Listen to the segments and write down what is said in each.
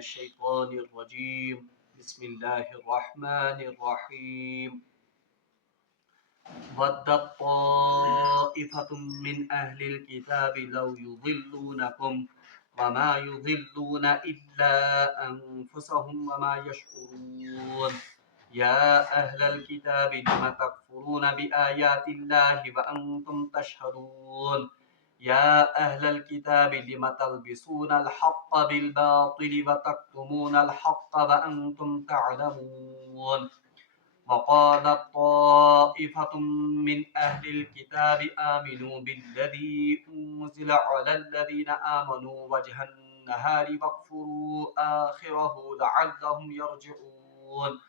الشيطان الرجيم بسم الله الرحمن الرحيم ودت طائفة من أهل الكتاب لو يضلونكم وما يضلون إلا أنفسهم وما يشعرون يا أهل الكتاب لم تكفرون بآيات الله وأنتم تشهدون يا أهل الكتاب لم تلبسون الحق بالباطل وتكتمون الحق وأنتم تعلمون وقالت طائفة من أهل الكتاب آمنوا بالذي أنزل على الذين آمنوا وجه النهار واكفروا آخره لعلهم يرجعون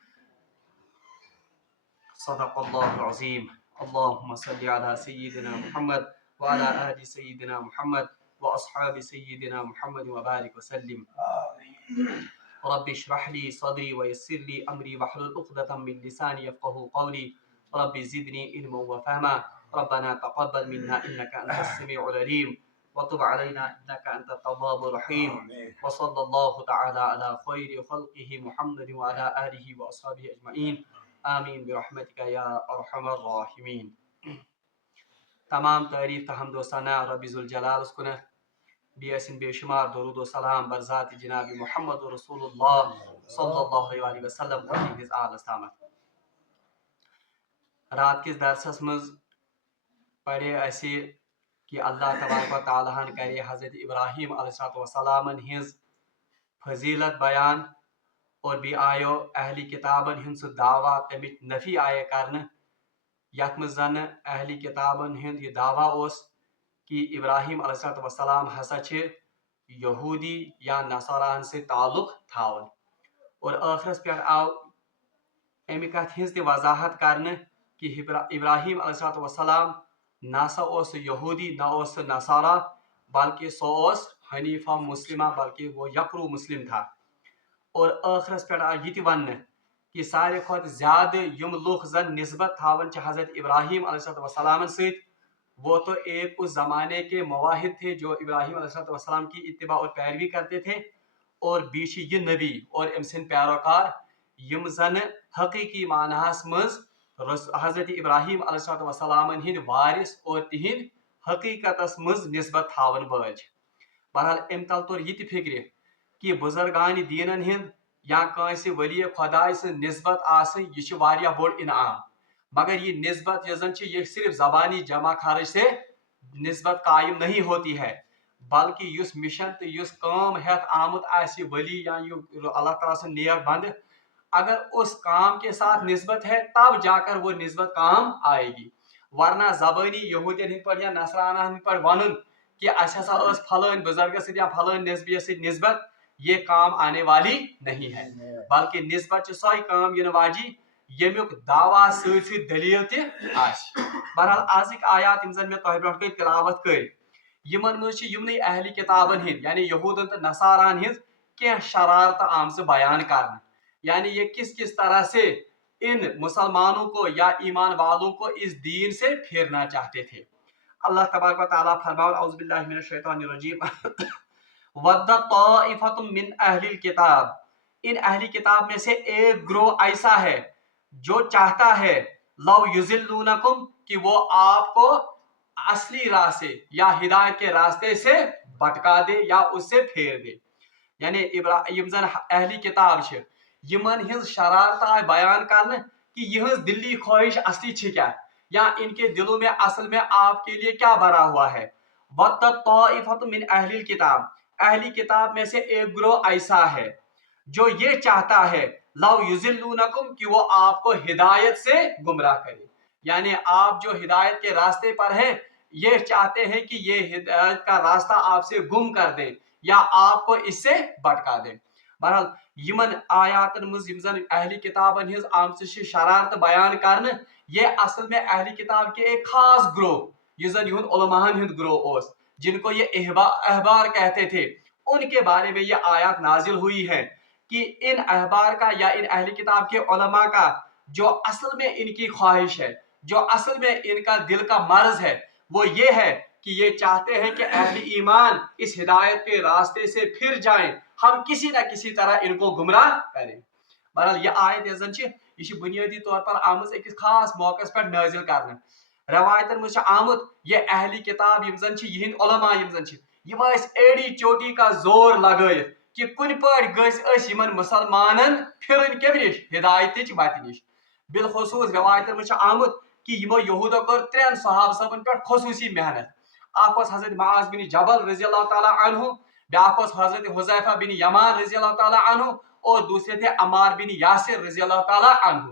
صدق الله العظيم. اللهم صل على سيدنا محمد وعلى آل سيدنا محمد وأصحاب سيدنا محمد وبارك وسلم. رب اشرح لي صدري ويسر لي أمري واحلل عقدة من لساني يفقهوا قولي. رب زدني علما وفهما. ربنا تقبل منا إنك أنت السميع العليم وتب علينا إنك أنت التواب الرحيم. وصلى الله تعالى على خير خلقه محمد وعلى آله وأصحابه أجمعين. آمین برحمتک یا ارحم الراحمین. تمام تعریف تو حمد و ثنا رب ذوالجلال اس کنہ بیسن بے شمار درود و سلام بر ذات جناب محمد رسول اللہ صلی اللہ علیہ وسلم اور ہز آل استامت. رات کس درسس مز پڑھے اسی کہ اللہ تبارک و تعالیٰ کرے حضرت ابراہیم علیہ السلام ہز فضیلت بیان اور بھی آیو اہلی کتابن ہند سہ دعویٰ تمیچ نفی آئے کرن یت مز زن اہلی کتابن ہند یہ دعویٰ اس کہ ابراہیم علیہ السلام ہسا چھ یہودی یا نصاران سے تعلق تھاون اور آخرس پہ آو امی کت ہز تہ وضاحت کرن کہ ابراہیم علیہ السلام نہ سا اس یہودی نہ اس نصارہ بلکہ سو اس حنیفہ مسلمہ بلکہ وہ یکرو مسلم تھا. اور آخرس پہ یہ تہ ون کہ سارے کھت زیادہ یم لوگ زن نسبت تھاون حضرت ابراہیم علیہ السلام ست وہ تو ایک اس زمانے کے مواحد تھے جو ابراہیم علیہ السلام کی اتباع اور پیروی کرتے تھے اور بیچ یہ نبی اور ام سن پیروکار یم زن حقیقی معناس مز حضرت ابراہیم علیہ السلام ہند وارث اور تہند حقیقتس مز نسبت تھاون بج. بہرحال ام تل تور یہ فکر کہ بزرگان دینن ہند یا کنس ولی خدائے سے نسبت آسن یہ واریاہ بوڑ انعام مگر یہ نسبت یہ صرف زبانی جمع خرچ سے نسبت قائم نہیں ہوتی ہے بلکہ اس مشن تو اس کام ہیت آمت آسی ولی یا اللہ تعالیٰ سے نیک بند اگر اس کام کے ساتھ نسبت ہے تب جا کر وہ نسبت کام آئے گی. ورنہ زبانی یہودین ہند پر یا نصرانہ ہند پر ونن کہ اچھا اس فلان بزرگ سے یا فلان نسبی سے نسبت یہ کام آنے والی نہیں ہے بلکہ نسبت سوئی کام ین واجی یمیک دعویٰ سی دلیل تہ آس. بہرحال آزک آیات یم زن میں تہ برونٛٹھ کن تلاوت کر یمن مز یمنی اہلی کتابن ہند یعنی یہودن تو نصاران ہند کی شرارت آمز بیان کرنا یعنی یہ کس کس طرح سے ان مسلمانوں کو یا ایمان والوں کو اس دین سے پھیرنا چاہتے تھے. اللہ تبارک و تعالیٰ فرماؤ اعوذ باللہ من الشیطان الرجیم ودت طائفۃ من اہل الکتاب ان اہلی کتاب میں سے ایک گروہ ایسا ہے جو چاہتا ہے لو یضلونکم کہ وہ آپ کو اصلی راہ سے یا ہدایت کے راستے سے بھٹکا دے یا اس سے پھیر دے. یعنی یم زن اہلی کتاب چھ یمن ہز شرارت آئے بیان کرنے کہ یہ دلی خواہش اصلی چھ کیا یا ان کے دلوں میں اصل میں آپ کے لیے کیا بھرا ہوا ہے. ودت طائفۃ من اہل الکتاب اہلی کتاب میں سے ایک گروہ ایسا ہے جو یہ چاہتا ہے لو یضلونکم کہ وہ آپ کو ہدایت سے گمراہ کرے یعنی آپ جو ہدایت کے راستے پر ہیں یہ چاہتے ہیں کہ یہ ہدایت کا راستہ آپ سے گم کر دیں یا آپ کو اس سے بھٹکا دیں. بہرحال یمن آیاتن مز یم زن اہلی کتابن ہز آمت شرارت بیان کرن یہ اصل میں اہلی کتاب کے ایک خاص گروہ یہ زن یہن علماء ہند گروہ اس جن کو یہ احبار کہتے تھے ان کے بارے میں یہ آیات نازل ہوئی ہے کہ ان احبار کا یا ان اہلی کتاب کے علماء کا جو اصل میں ان کی خواہش ہے جو اصل میں ان کا دل کا مرض ہے وہ یہ ہے کہ یہ چاہتے ہیں کہ اہل ایمان اس ہدایت کے راستے سے پھر جائیں ہم کسی نہ کسی طرح ان کو گمراہ کریں. بہرحال یہ آیت یہ بنیادی طور پر آمز ایک خاص موقع پہ نازل کرنے. روایتن مجھ آمت یہ اہلی کتاب یم زن یہ علماء یم زن یم ایڑی چوٹی کا زور لگائت کہ کن پہ گس یمن مسلمانن پھرن کم نش ہدایت وت نش. بالخصوص روایتن مجھ آمت کہ یمو یہودو کر 3 صحابہ صاحبن پہ خصوصی محنت. اخ حضرت معاذ بن جبل رضی اللہ تعالیٰ عنہ، بیاکھ حضرت حذیفہ بن یمان رضی اللہ تعالیٰ عنہ، اور دوسرے تھے عمار بن یاسر رضی اللہ تعالیٰ عنہ.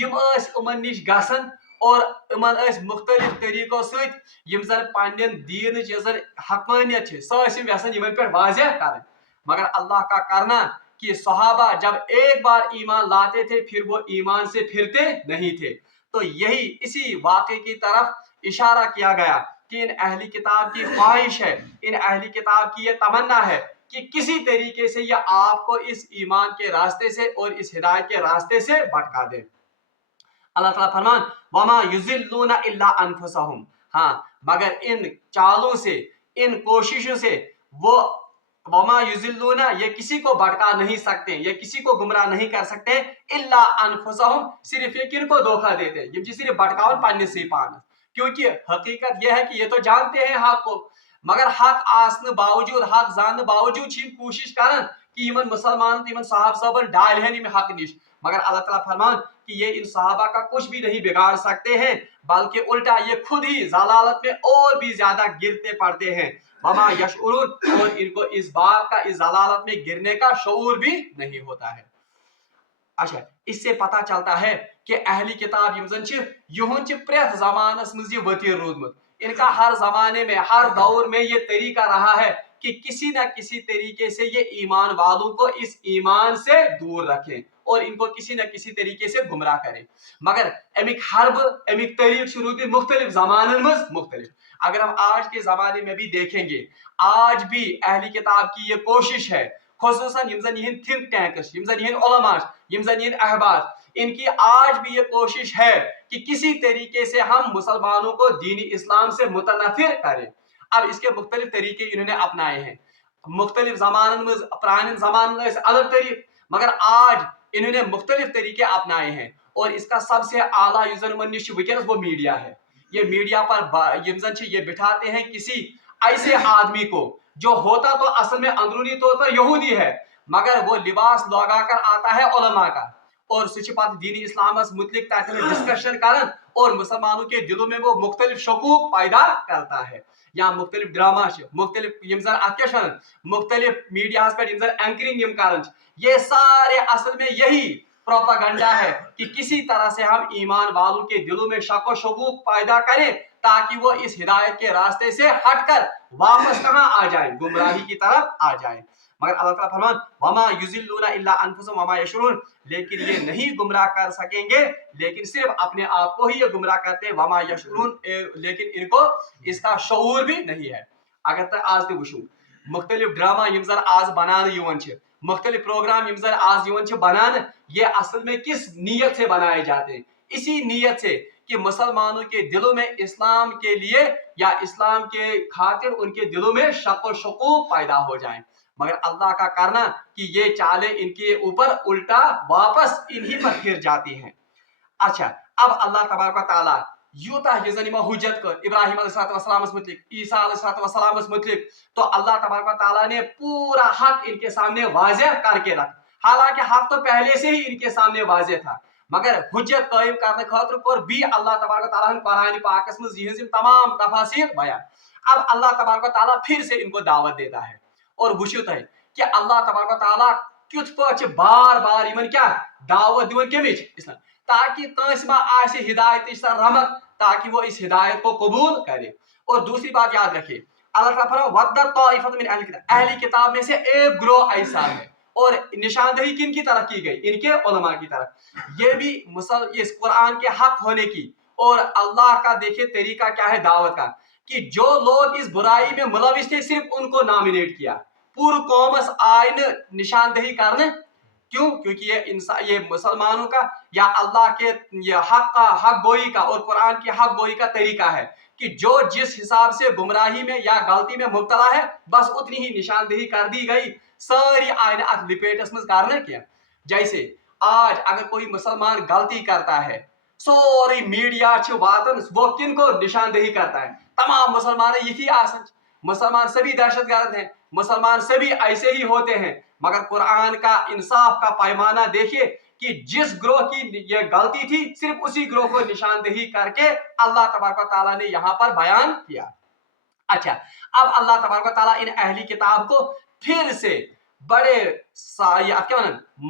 یم امن نش گسن اور امن مختلف طریقوں ست یم زن پنن دین زن حقانیت سہ یسن یمن پہ واضح کریں. مگر اللہ کا کرنا کہ صحابہ جب ایک بار ایمان لاتے تھے پھر وہ ایمان سے پھرتے نہیں تھے. تو یہی اسی واقعے کی طرف اشارہ کیا گیا کہ ان اہلی کتاب کی خواہش ہے، ان اہلی کتاب کی یہ تمنا ہے کہ کسی طریقے سے یہ آپ کو اس ایمان کے راستے سے اور اس ہدایت کے راستے سے بھٹکا دے. اللہ تعالیٰ فرمان وما یضلون الا انفسهم. ہاں مگر ان چالوں سے، ان کوششوں سے وہ وما یضلون یہ کسی کو بھٹکا نہیں سکتے، یہ کسی کو گمراہ نہیں کر سکتے الا انفسهم صرف یہ کن کو دھوکہ دیتے یم صرف بھٹکاون پننے سے پان. کیونکہ حقیقت یہ ہے کہ یہ تو جانتے ہیں حق کو، مگر حق آسن باوجود، حق زان باوجود کوشش کرن کہ یمن مسلمان یمن صحابہ صاحبن ڈالہن یم حق نش. مگر اللہ تعالیٰ فرمان کہ یہ ان صحابہ کا کچھ بھی نہیں بگاڑ سکتے ہیں، بلکہ الٹا یہ خود ہی ضلالت میں اور بھی زیادہ گرتے پڑتے ہیں. وما یشعرون اور ان کو اس بات کا، اس ضلالت میں گرنے کا شعور بھی نہیں ہوتا ہے. اچھا اس سے پتہ چلتا ہے کہ اہلی کتاب یم زن یہن پریت زمانس مز یہ وطیر رودمت. ان کا ہر زمانے میں، ہر دور میں یہ طریقہ رہا ہے کہ کسی نہ کسی طریقے سے یہ ایمان والوں کو اس ایمان سے دور رکھیں اور ان کو کسی نہ کسی طریقے سے گمراہ کریں. مگر امیک حرب، امیک طریق شروع کی مختلف زمانن مز مختلف. اگر ہم آج کے زمانے میں بھی دیکھیں گے، آج بھی اہلی کتاب کی یہ کوشش ہے، خصوصاً یم زن یہ تھنک ٹینکس، یم زن یہ علماء، یم زن یہ احبار، ان کی آج بھی یہ کوشش ہے کہ کسی طریقے سے ہم مسلمانوں کو دین اسلام سے متنفر کریں. اب اس کے مختلف طریقے انہوں نے اپنائے ہیں. مختلف زمانوں میں، پرانے زمانے میں الگ طریق، مگر آج انہوں نے مختلف طریقے اپنائے ہیں. اور اس کا سب سے اعلیٰ یوزن منش ونکس وہ میڈیا ہے. یہ میڈیا پر یم زن یہ بٹھاتے ہیں کسی ایسے آدمی کو جو ہوتا تو اصل میں اندرونی طور پر یہودی ہے، مگر وہ لباس لگا کر آتا ہے علماء کا، اور سہ پتہ دین اسلام متعلق تک ڈسکشن کرن اور مسلمانوں کے دلوں میں وہ مختلف شکوک پیدا کرتا ہے. یا مختلف ڈراما، مختلف یم زن اتھ مختلف میڈیا پہ یم زن اینکرنگ یم کرن، یہ سارے اصل میں یہی پروپاگنڈا ہے کہ کسی طرح سے ہم ایمان والوں کے دلوں میں شک و شکوک پیدا کریں تاکہ وہ اس ہدایت کے راستے سے ہٹ کر واپس کہاں آ جائیں، گمراہی کی طرف آ جائیں. مگر اللہ تعالیٰ فرمان وما یضلون الا انفسهم وما یشعرون، لیکن یہ نہیں گمراہ کر سکیں گے لیکن صرف اپنے آپ کو ہی یہ گمراہ کرتے ہیں. وما یشعرون لیکن ان کو اس کا شعور بھی نہیں ہے. اگر تو آج تہ وچھو مختلف ڈرامہ یم زن آج بنانے یوان چھ، مختلف پروگرام یم زن آج یوان چھ بنانے، یہ اصل میں کس نیت سے بنائے جاتے ہیں؟ اسی نیت سے کہ مسلمانوں کے دلوں میں اسلام کے لیے یا اسلام کے خاطر ان کے دلوں میں شک و شکوک پیدا ہو جائیں. مگر اللہ کا کرنا کہ یہ چالیں ان کے اوپر الٹا واپس انہی پر پھر جاتی ہیں. اچھا اب اللہ تبارک و تعالیٰ یوتا یہ زن حجت کر ابراہیم علیہ السلام متعلق، عیسیٰ علیہ السلام متعلق، تو اللہ تبارک و تعالیٰ نے پورا حق ان کے سامنے واضح کر کے رکھا. حالانکہ حق تو پہلے سے ہی ان کے سامنے واضح تھا، مگر حجت قائم کرنے خاطر کور بھی اللہ تبارک و تعالیٰ قرآن پاکس میں یہ تمام تفاصیل بیان. اب اللہ تبارک و تعالیٰ پھر سے ان کو دعوت دیتا ہے. اور وچھو تہ کہ اللہ تبارک و تعالیٰ کت پہ بار بار یمن کیا دعوت دیون کمچ اسلام، تاکہ کنس ما آسے ہدایت رمق تاکہ وہ اس ہدایت کو قبول کرے. اور دوسری بات یاد رکھیے، اللہ تعالیٰ فرماتا ہے وَدَّ طَائِفَةٌ مِّنْ أَهْلِ الْكِتَابِ، اہل کتاب میں سے ایک گروہ ایسا ہے. اور نشاندہی کن کی طرف کی گئی؟ ان کے علماء کی طرف. یہ بھی اس قرآن کے حق ہونے کی اور اللہ کا دیکھیں طریقہ کیا ہے دعوت کا، کہ جو لوگ اس برائی میں ملوث تھے صرف ان کو نامینیٹ کیا، پور قومس آئین نشاندہی کرنے. کیوں؟ کیونکہ یہ مسلمانوں کا یا اللہ کے یہ حق گوئی کا اور قرآن کی حق گوئی کا طریقہ ہے کہ جو جس حساب سے گمراہی میں یا غلطی میں مبتلا ہے بس اتنی ہی نشاندہی کر دی گئی. ساری آئین ات لپیٹس مز کرنے کی. جیسے آج اگر کوئی مسلمان غلطی کرتا ہے سوری میڈیا واتن وہ کن کو نشاندہی کرتا ہے, تمام مسلمان یہی آسن, مسلمان سبھی دہشت گرد ہیں, مسلمان سبھی ایسے ہی ہوتے ہیں. مگر قرآن کا انصاف کا پیمانہ دیکھیے کہ جس گروہ کی یہ غلطی تھی صرف اسی گروہ کو نشاندہی کر کے اللہ تبارک و تعالیٰ نے یہاں پر بیان کیا. اچھا, اب اللہ تبارک و تعالیٰ ان اہلی کتاب کو پھر سے بڑے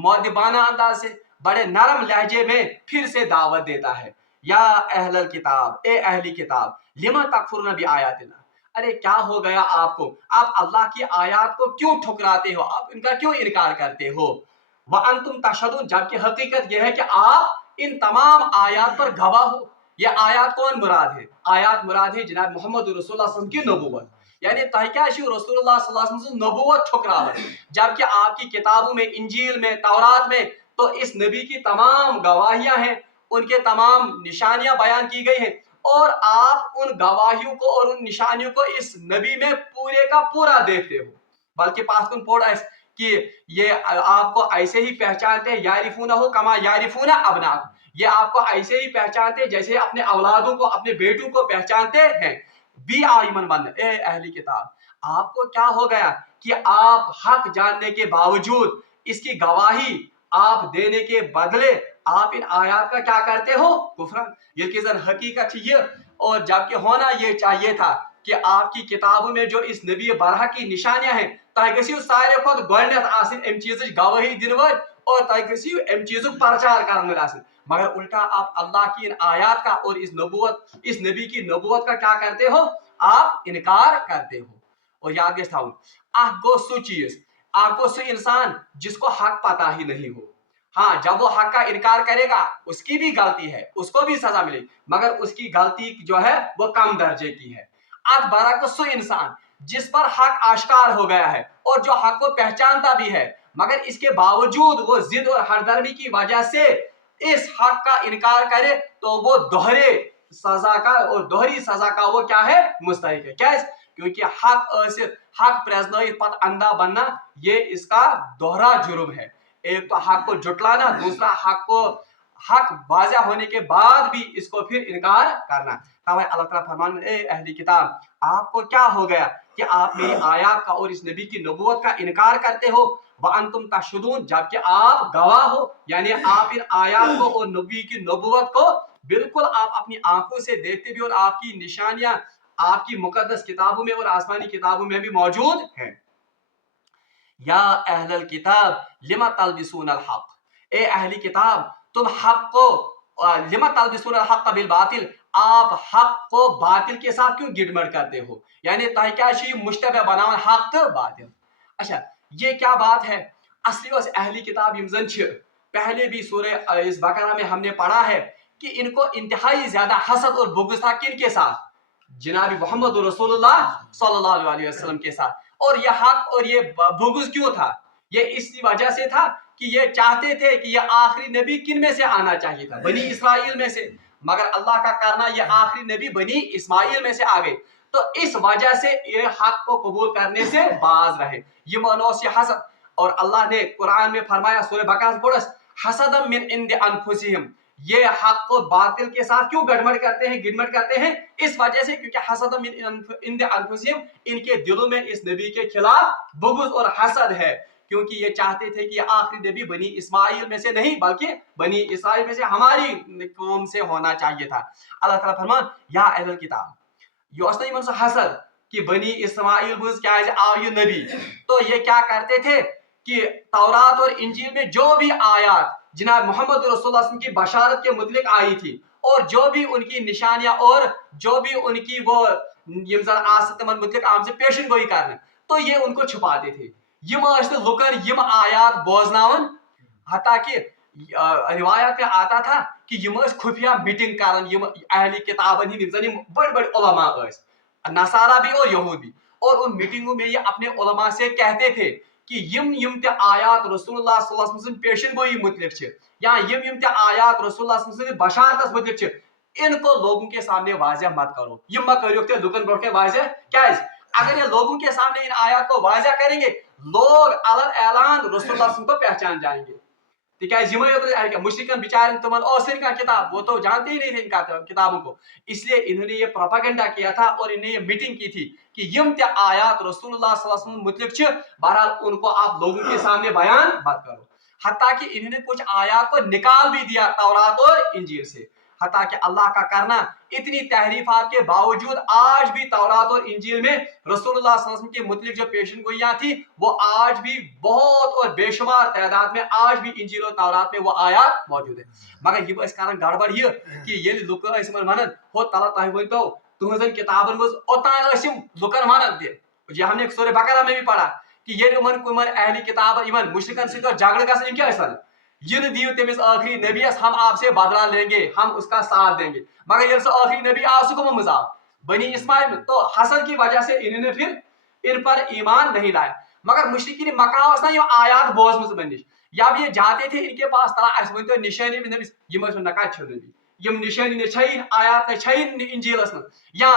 مؤدبانہ انداز سے بڑے نرم لہجے میں پھر سے دعوت دیتا ہے. یا اہل الکتاب, اے اہلی کتاب, لما تکفرون بآیات اللہ, ارے کیا ہو گیا آپ کو, آپ اللہ کی آیات کو کیوں ٹھکراتے ہو, آپ ان کا کیوں انکار کرتے ہو. وانتم تشہدون, جبکہ حقیقت یہ ہے کہ آپ ان تمام آیات پر گواہ ہو. یہ آیات کون مراد ہے؟ آیات مراد ہے جناب محمد رسول اللہ صلی اللہ علیہ وسلم کی نبوت. یعنی تحقیق رسول اللہ صلی اللہ علیہ وسلم نبوت ٹھکراوت, جبکہ آپ کی کتابوں میں, انجیل میں, تورات میں تو اس نبی کی تمام گواہیاں ہیں, ان کے تمام نشانیاں بیان کی گئی ہیں, اور آپ ان گواہیوں کو اور ان نشانیوں کو اس نبی میں پورے کا پورا دیکھتے ہو. بلکہ پاس پوڑ کہ یہ آپ کو ایسے ہی پہچانتے ہیں, یعرفونہ کما یعرفون ابناءہم, یہ آپ کو ایسے ہی پہچانتے جیسے اپنے اولادوں کو, اپنے بیٹوں کو پہچانتے ہیں. بی آئمن من, اے اہلی کتاب, آپ کو کیا ہو گیا کہ آپ حق جاننے کے باوجود اس کی گواہی آپ دینے کے بدلے آپ ان آیات کا کیا کرتے ہو, کفر. یہ زن حقیقت یہ, اور جبکہ ہونا یہ چاہیے تھا کہ آپ کی کتابوں میں جو اس نبی برحق کی نشانیاں ہیں تہ گژھو سارے کھت گۄڈنیتھ آسن ام چیز گواہی دن ول, اور تہ گژھو ام چیز پرچار کرن ول آسن. مگر الٹا آپ اللہ کی ان آیات کا اور اس نبی کی نبوت کا کیا کرتے ہو, آپ انکار کرتے ہو. اور یاد گژھِ تھاؤن, اکھ گو سو چیز, آپ کو سو انسان جس کو حق پتہ ہی نہیں ہو. ہاں, جب وہ حق کا انکار کرے گا اس کی بھی غلطی ہے, اس کو بھی سزا ملے گی, مگر اس کی غلطی جو ہے وہ کم درجے کی ہے. ات برعکس سو انسان جس پر حق آشکار ہو گیا ہے اور جو حق کو پہچانتا بھی ہے, مگر اس کے باوجود وہ ضد اور ہردرمی کی وجہ سے اس حق کا انکار کرے تو وہ دوہرے سزا کا اور دوہری سزا کا وہ کیا ہے, مستحق ہے. کیس, کیونکہ حق پریزنائت پت اندھا بننا یہ اس کا دوہرا جرم ہے. ایک تو حق کو جھٹلانا, دوسرا حق واضح ہونے کے بعد بھی اس کو پھر انکار کرنا. توے اللہ تعالیٰ فرمان, اے اہلی کتاب, آپ کو کیا ہو گیا کہ آپ میری آیات کا اور اس نبی کی نبوت کا انکار کرتے ہو. وانتم تشہدون, جبکہ آپ گواہ ہو, یعنی آپ ان آیات کو اور نبی کی نبوت کو بالکل آپ اپنی آنکھوں سے دیکھتے بھی, اور آپ کی نشانیاں آپ کی مقدس کتابوں میں اور آسمانی کتابوں میں بھی موجود ہیں. یا اہل الکتاب لما تلبسون الحق, اے اہلی کتاب, تم حق کو لما تلبسون الحق بالباطل, آپ حق کو باطل کے ساتھ کیوں گڑمڑ کرتے ہو. یعنی تحقیق مشتبہ بناون حق تو باطل. اچھا, یہ کیا بات ہے, اصلی اس اہلی کتاب یم زن چھ, پہلے بھی سورہ اس بقرہ میں ہم نے پڑھا ہے کہ ان کو انتہائی زیادہ حسد اور بغض تھا کن کے ساتھ, جناب محمد رسول اللہ صلی اللہ علیہ وسلم کے ساتھ. اور یہ حق اور یہ بغض کیوں تھا, یہ اس وجہ سے تھا کہ یہ چاہتے تھے کہ یہ آخری نبی کن میں سے آنا چاہیے تھا, بنی اسرائیل میں سے, مگر اللہ کا کرنا یہ آخری نبی بنی اسماعیل میں سے آ گئے, تو اس وجہ سے یہ حق کو قبول کرنے سے باز رہے. یہ منوس یہ حسد, اور اللہ نے قرآن میں فرمایا سورہ بقرہ پڑھس, حسدا من عند انفسہم, یہ حق کو باطل کے ساتھ کیوں گڑبڑ کرتے ہیں, اس وجہ سے کیونکہ حسد من عند انفسہم, ان کے دلوں میں اس نبی کے خلاف بغض اور حسد ہے, کیونکہ یہ چاہتے تھے کہ یہ آخری نبی بنی اسماعیل میں سے نہیں بلکہ بنی اسرائیل میں سے, ہماری قوم سے ہونا چاہیے تھا. اللہ تعالیٰ فرمان, یا اہل الکتاب, یہ اس نے من حسد کہ بنی اسماعیل مز کیا آو یہ نبی, تو یہ کیا کرتے تھے کہ تورات اور انجیل میں جو بھی آیات جناب محمد رسول اللہ صلی اللہ علیہ وسلم کی بشارت کے متعلق آئی تھی, اور جو بھی ان کی نشانیاں اور جو بھی ان کی وہ آستمن متعلق عام سے پیشن گوئی کرنا, تو یہ ان کو چھپاتے تھے. یم لکن یم آیات بوزناون, حتیٰ کہ روایت میں آتا تھا کہ یم خفیہ میٹنگ کرن, یم اہلی کتابن ہند بڑے بڑے علماء نصارہ بھی اور یہود بھی, اور ان میٹنگوں میں یہ اپنے علماء سے کہتے تھے کہ یم تے آیات رسول اللہ صلی اللہ علیہ وسلم پیشن گوئی متعلق چھ, یا یم تے آیات رسول اللہ صلی اللہ علیہ وسلم بشارتس متعلق چھ, ان کو لوگوں کے سامنے واضح مت کرو. یم مت کرو تے لوگن برونٹھ واضح, کیاز اگر یہ لوگوں کے سامنے ان آیات کو واضح کریں گے, لوگ علل اعلان رسول اللہ کو پہچان جائیں گے. تکیاز مشرکن بیچارن تمن اوسن کا کتاب، وہ تو جانتے ہی نہیں تھے ان کا کتابوں کو، اس لیے انہوں نے یہ پروپیگنڈا کیا تھا اور انہوں نے یہ میٹنگ کی تھی کہ یم تے آیات رسول اللہ صلی اللہ علیہ وسلم متعلق چھ، بہرحال ان کو آپ لوگوں کے سامنے بیان مت کرو. حتیٰ کہ انہوں نے کچھ آیات کو نکال بھی دیا تورات اور انجیل سے. حتیٰ کہ اللہ کا کرنا اتنی تحریفات کے باوجود آج بھی تورات اور انجیل میں رسول اللہ صلی اللہ علیہ وسلم کے متعلق جو پیشن گوئیاں تھی وہ آج بھی بہت اور بے شمار تعداد میں آج بھی انجیل اور تورات میں وہ آیات موجود ہے. مگر یہ کران گڑبڑ یہ کہ یہ لوگ ونان ہو تعالیٰ تہ ورتو تہذن کتابن مز اوتان لکن ونان تہ. یہ ہم نے سورہ بقرہ میں بھی پڑھا کہ یہ اہلی کتاب مشرکن ست جھگڑ گھن کیا یہ دیو تمس آخری نبیس ہم آپ سے بدلا لیں گے، ہم اس کا ساتھ دیں گے. مگر یہ آخری نبی آو سہ کمو مز آو بنی اسماعیل. تو حسد کی وجہ سے انہوں نے پھر ان پر ایمان نہیں لایا. مگر مشرکین مکہ نا یہ آیات بوزم من نش، جب یہ جاتے تھے ان کے پاس تلا اس ورنو نشانی نبیس یم نہ نبی یم نشانی نے چھین آیات نے چھین انجیلس من، یا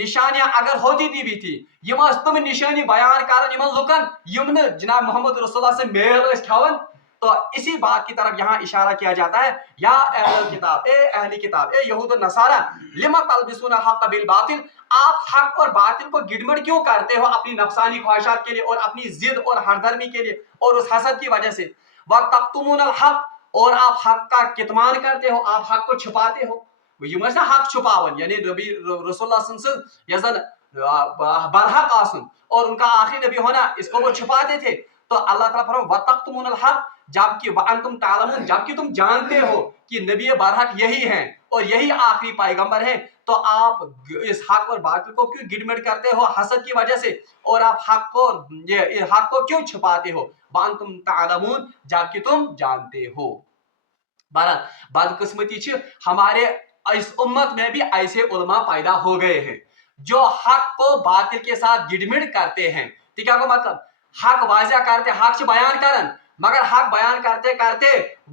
نشانیاں اگر ہوتی بھی تھی یم تم نشانی بیان کرن لکن یم جناب محمد رسول اللہ سے میل کھون. تو اسی بات کی طرف یہاں اشارہ کیا جاتا ہے، یا اہل کتاب، اے اہلی کتاب، اے یہود و نصارہ، لما تلبسون الحق بالباطل، آپ حق اور باطل کو گڑبڑ کیوں کرتے ہو اپنی نفسانی خواہشات کے لیے اور اپنی ضد اور ہردرمی کے لیے اور اس حسد کی وجہ سے. وَتَكْتُمُونَ الْحَقَّ، اور آپ حق کا کتمان کرتے ہو، آپ حق کو چھپاتے ہو. یہ نا حق چھپاون یعنی نبی رسول اللہ صلی اللہ علیہ وسلم برحق آسن اور ان کا آخری نبی ہونا، اس کو وہ چھپاتے تھے. تو اللہ تعالیٰ فرماتا وَتَكْتُمُونَ الْحَقَّ، جبکہ وَأَنْتُمْ تَعْلَمُونَ، جبکہ تم جانتے ہو کہ نبی برحق یہی ہیں اور یہی آخری پیغمبر ہیں. تو آپ اس حق اور باطل کو کیوں گڑمڑ کرتے ہو حسد کی وجہ سے، اور آپ حق کو کیوں چھپاتے ہو؟ وَأَنْتُمْ تَعْلَمُونَ، جبکہ تم جانتے ہو. بہرحال بدقسمتی ہمارے اس امت میں بھی ایسے علماء پیدا ہو گئے ہیں جو حق کو باطل کے ساتھ گڑمڑ کرتے ہیں. ٹھیک ہے، مطلب حق واضح کرتے، حق بیان کرن، مگر حق بیان کرتے کرتے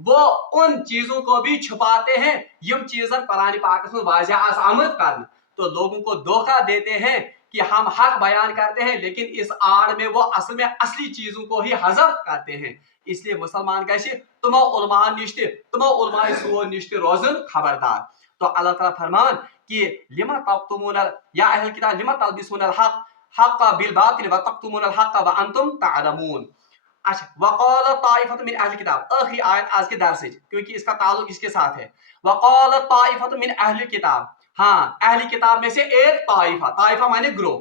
وہ ان چیزوں کو بھی چھپاتے ہیں یم چیزن قرآن پاک میں واضح آمد کرن. تو لوگوں کو دھوکہ دیتے ہیں کہ ہم حق بیان کرتے ہیں لیکن اس آڑ میں وہ اصل میں اصلی چیزوں کو ہی حذف کرتے ہیں. اس لیے مسلمان کیسے تمو علماء نشتے، تمو علماء سو نشتے روزن خبردار. تو اللہ تعالیٰ فرمان کہ لما تکتمون یا اہل کتاب لما تلبسون الحق حق بالباطل وتکتمون الحق وانتم تعلمون. اچھا، وقال طائفۃ من اہل کتاب، آخری آیت آج کے درس کیونکہ اس کا تعلق اس کے ساتھ ہے. وقال طائفۃ من اہل کتاب، ہاں اہل کتاب میں سے ایک طائفہ، طائفہ مانے گروہ.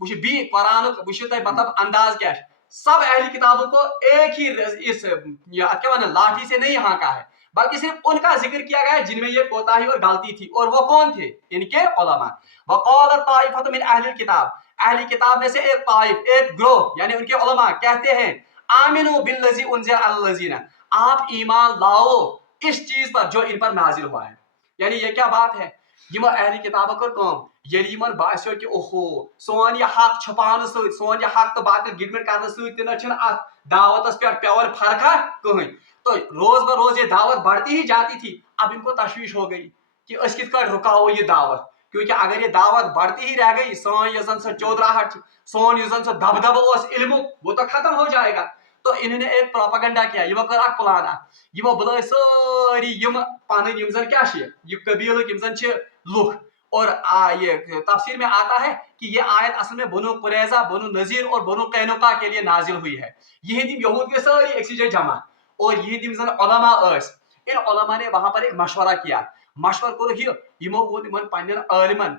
وچ بھی قرآن وچ مطلب انداز کیا ہے، سب اہل کتابوں کو ایک ہی اس کیا لاٹھی سے نہیں ہانکا ہے، بلکہ صرف ان کا ذکر کیا گیا ہے جن میں یہ کوتاہی اور غلطی تھی، اور وہ کون تھے؟ ان کے علماء. وقال طائفۃ من اہل الکتاب، اہل کتاب میں سے ایک طائف، ایک گروہ یعنی ان کے علماء کہتے ہیں آمنوا بالذی انزل علی الذین، آپ ایمان لاؤ اس چیز پر جو ان پر نازل ہوا ہے. یعنی یہ کیا بات ہے، یہ اہل کتاب کر کام یلی من باسیو کہ اوہو سون یہ حق چھپان ست، سون یہ حق تو باطل گڑمڑ کرنے ست تہ ات دعوتس پہ پیون فرقہ کہیں. تو روز بروز یہ دعوت بڑھتی ہی جاتی تھی. اب ان کو تشویش ہو گئی کہ اس کت کٹ رکاو یہ دعوت، کیونکہ اگر یہ دعوت بڑھتی ہی رہ گئی سون یہ زن سو چودراہٹ، سون یہ زن سو دبدب اس علم وہ تو ختم ہو جائے گا. تو انہوں نے ایک پروپیگنڈا کیا، یہ کر اک پلان یہ بلائے ساری پن زن کیا یہ قبیلک زن لکھ. اور یہ تفسیر میں آتا ہے کہ یہ آیت اصل میں بنو قریظہ، بنو نذیر اور بنو قینقاع کے لیے نازل ہوئی ہے. یہ یہود کے ساری ایک جگہ جمع، اور یہ زن علماء اس، ان علماء نے وہاں پر ایک مشورہ کیا. مشورہ کور یہ پن عالمن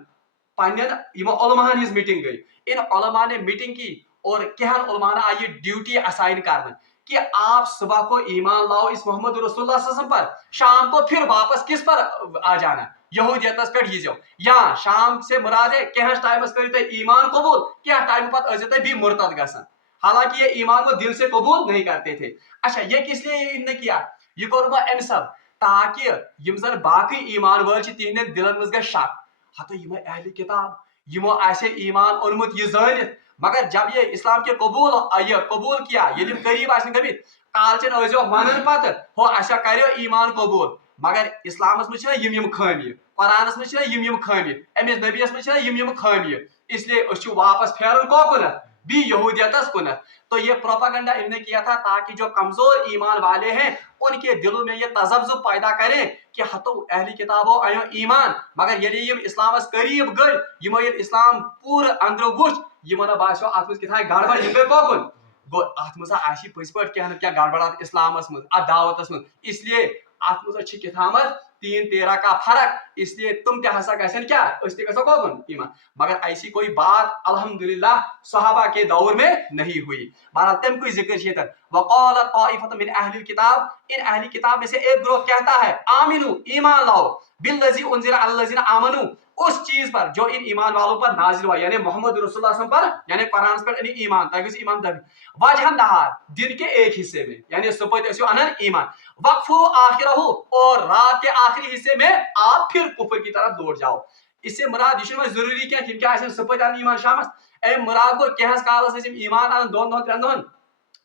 پن علماء ہز میٹنگ گئی. ان علماء نے میٹنگ کی اور کہن علماء نے آئی ڈیوٹی اسائن کرنا کہ آپ صبح کو ایمان لاؤ اس محمد رسول اللہ صلی اللہ علیہ وسلم پر، شام کو پھر واپس کس پر آ جانا، یہودیتس پہ یزو، یا شام سے مراد ہے کہس ٹائمس کرو تھی ایمان قبول، کیا ٹائم پتہ ازو تھی بھی مرتد گژھان، حالانکہ یہ ایمان وہ دل سے قبول نہیں کرتے تھے. اچھا، یہ کس لیے ان نے کیا، یہ کور ام سب تاکہ یم زن باقی ایمان ول تہند دلن مز گژھِ شک، ہتو یم اہل کتاب یمو آسے ایمان اونمت یہ زانت، مگر جب یہ اسلام کے قبول کیا یل قریب آسن گمت کالچن ازو ونن پتہ ہو اچھا کرو ایمان قبول، مگر اسلامس مجھ یم خامی، قرآنس مجھ یم خامی، امس نبیس مجھ یم خامی، اس لیے اس واپس پھیرن کوکن بھی یہودیت کنت. تو یہ پروپاگنڈا انہوں نے کیا تھا تاکہ جو کمزور ایمان والے ہیں ان کے دلوں میں یہ تذبذب پیدا کریں کہ ہتو اہل کتابو ایو ایمان مگر یلی یم اسلامس قریب گئی یمو یل اسلام پور اندر وچ یمن باسیو ات مز کتھائی گڑبڑ یم گئی کوکن گو ات مز آسی پز پٹ کیا گڑبڑات اسلامس مز ات دعوتس مز. اس لیے ات مز چھ کتھامت 3-13 کا فرق. اس لیے تم تہ ہسا گژھن کیا اس تہ گژھو کوکن ایمان. مگر ایسی کوئی بات الحمدللہ صحابہ کے دور میں نہیں ہوئی. بہرحال تم کوئی ذکر شیطر وقال طائفۃ من اہل الکتاب ان اہل کتاب میں سے ایک گروہ کہتا ہے آمنو ایمان لاؤ بالذی انزل علی الذین آمنو اس چیز پر جو ان ایمان والوں پر نازل ہوا یعنی محمد رسول اللہ صلی اللہ علیہ وسلم پر یعنی قرآن پر ایمان تاکہ ایمان در وجہ نہار دن کے ایک حصے میں یعنی صبح اسو انن ایمان وقفو آخرہ اور رات کے آخری حصے میں آپ پھر کفر کی طرف دوڑ جاؤ. اس سے مراد یہ ضروری کیا کہ کیا صبح ان ایمان شامس اے مراد کو کہس کالس ایمان ان 2-3 دہن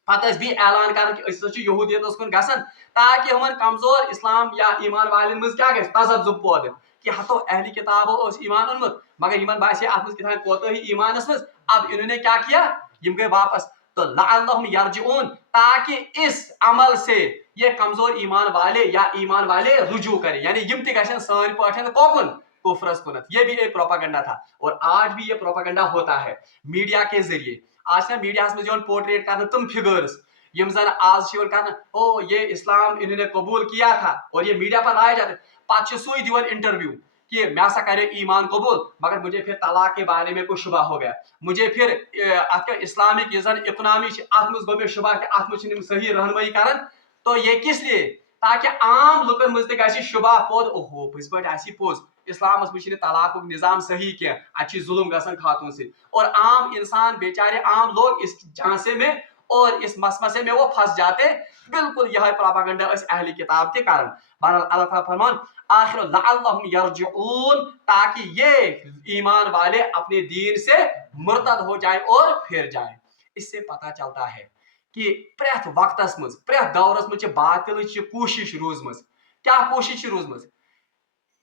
پتہ بھی اعلان کرن کہ اس یہودیت کن گژھن تاکہ ہمن کمزور اسلام یا ایمان والن مز کیا گژھِ تذبذب پودٕ کہ ہتو اہل کتابو اس ایمان انمت مگر یمن باسے ات مز کتھائی کوتاہی ایمانس مز. اب انہوں نے کیا کیا یم گئے واپس تو لعلہم یرجعون تاکہ اس عمل سے یہ کمزور ایمان والے یا ایمان والے رجوع کریں یعنی یم تہ گژھن سان پاٹھن کوکن کفرس کنت. یہ بھی ایک پروپاگنڈا تھا اور آج بھی یہ پروپاگنڈا ہوتا ہے میڈیا کے ذریعے. آج نا میڈیا میں پورٹریٹ کرنا تم فگرز یم زن آج کرنا او یہ اسلام انہوں نے قبول کیا تھا اور یہ میڈیا پر لائے جاتے پتہ سوئی دیوان انٹرویو کہ میں ایسا کرے ایمان قبول مگر مجھے پھر طلاق کے بارے میں کوئی شبہ ہو گیا مجھے پھر اسلامک یہ زن اکنامی ات مز گو شبہ کہ ات مز صحیح رہنمائی کرن. تو یہ کس لیے تاکہ عام لکن مز تہ شبہ پود اوہو پز پہ آسی پوز اسلامس مجھ طلاق نظام صحیح کیا اچھی ظلم گھن خاتون سے اور عام انسان بیچارے عام لوگ اس جھانسے میں اور اس مسمسے میں وہ پھنس جاتے. بالکل یہ پروپاگنڈا اس اہل کتاب کے کارن. بہرحال اللہ تعالیٰ فرمان آخر لعلہم یرجعون تاکہ یہ ایمان والے اپنے دین سے مرتد ہو جائے اور پھر جائے. اس سے پتہ چلتا ہے کہ پریت وقتس مز پریت دورس مز باطل کوشش روزمز. کیا کوشش روزمز؟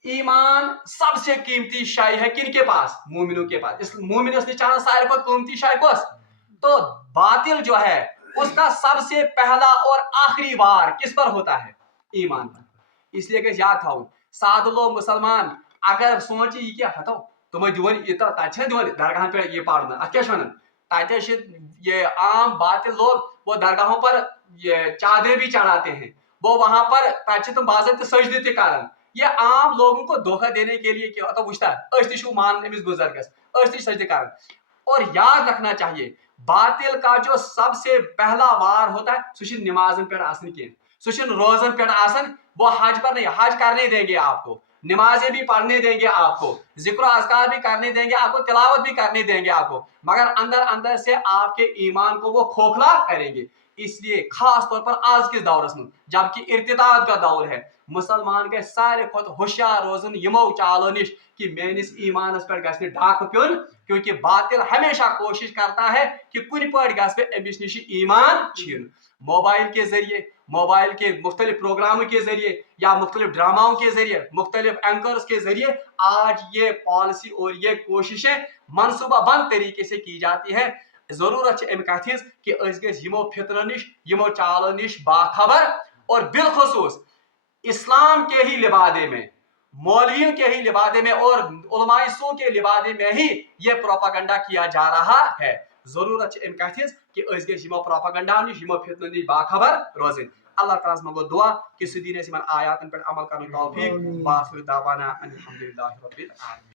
ایمان سب سے قیمتی شے ہے کن کے پاس؟ مومنوں کے پاس. اس مومن اس نے چاہا سارے کو قیمتی شے کس تو باطل جو ہے اس کا سب سے پہلا اور آخری وار کس پر ہوتا ہے؟ ایمان پر. اس لیے کہ یاد تھاؤ سادہ لوگ مسلمان اگر سوچے یہ کیا ہتو تمہیں دیون تتہ دیون درگاہن پہ یہ پڑھنا ات کیا ونان تتہ یہ عام باطل لوگ وہ درگاہوں پر یہ چادریں بھی چڑھاتے ہیں وہ وہاں پر تتہ تم باضابطہ سجدے تہ کران. یہ عام لوگوں کو دھوکہ دینے کے لیے کہ وچھتا اس تہ مان امس بزرگس اس تہ سجدے کران. اور یاد رکھنا چاہیے باطل کا جو سب سے پہلا وار ہوتا ہے سہ نمازن پہ آسن کی سہ روزن پہ آسن. وہ حج پر نہیں حج کرنے دیں گے آپ کو نمازیں بھی پڑھنے دیں گے آپ کو ذکر و اذکار بھی کرنے دیں گے آپ کو تلاوت بھی کرنے دیں گے آپ کو مگر اندر اندر سے آپ کے ایمان کو وہ کھوکھلا کریں گے. اس لیے خاص طور پر آج کے دورس میں جبکہ ارتداد کا دور ہے مسلمان کے سارے کھت ہوشیار روزن یمو چالو نش کہ میانس ایمانس پہ گھنہ ڈاک پیون کیونکہ باطل ہمیشہ کوشش کرتا ہے کہ کن پہ گھس امس نش ایمان چھین. موبائل کے ذریعے موبائل کے مختلف پروگراموں کے ذریعے یا مختلف ڈراماؤں کے ذریعے مختلف اینکرز کے ذریعے آج یہ پالیسی اور یہ کوششیں منصوبہ بند طریقے سے کی جاتی ہے. ضرورت ہے امہ کت کہ اس گژھِ یمو فتنو نش یمو چالو نش باخبر اور بالخصوص اسلام کے ہی لبادے میں مولویوں کے ہی لبادے میں اور علماء سو کے لبادے میں ہی یہ پروپاگنڈا کیا جا رہا ہے. ضرورت ہے امہ کت کہ اس گژھِ یمو پروپاگنڈا نش یمو فتنو نش باخبر روزن. اللہ تعالیٰ منگو دعا کہ سہ دین اس آیاتن پہ عمل کرنے توفیق. واخر دعوانا ان الحمدللہ رب العالمین.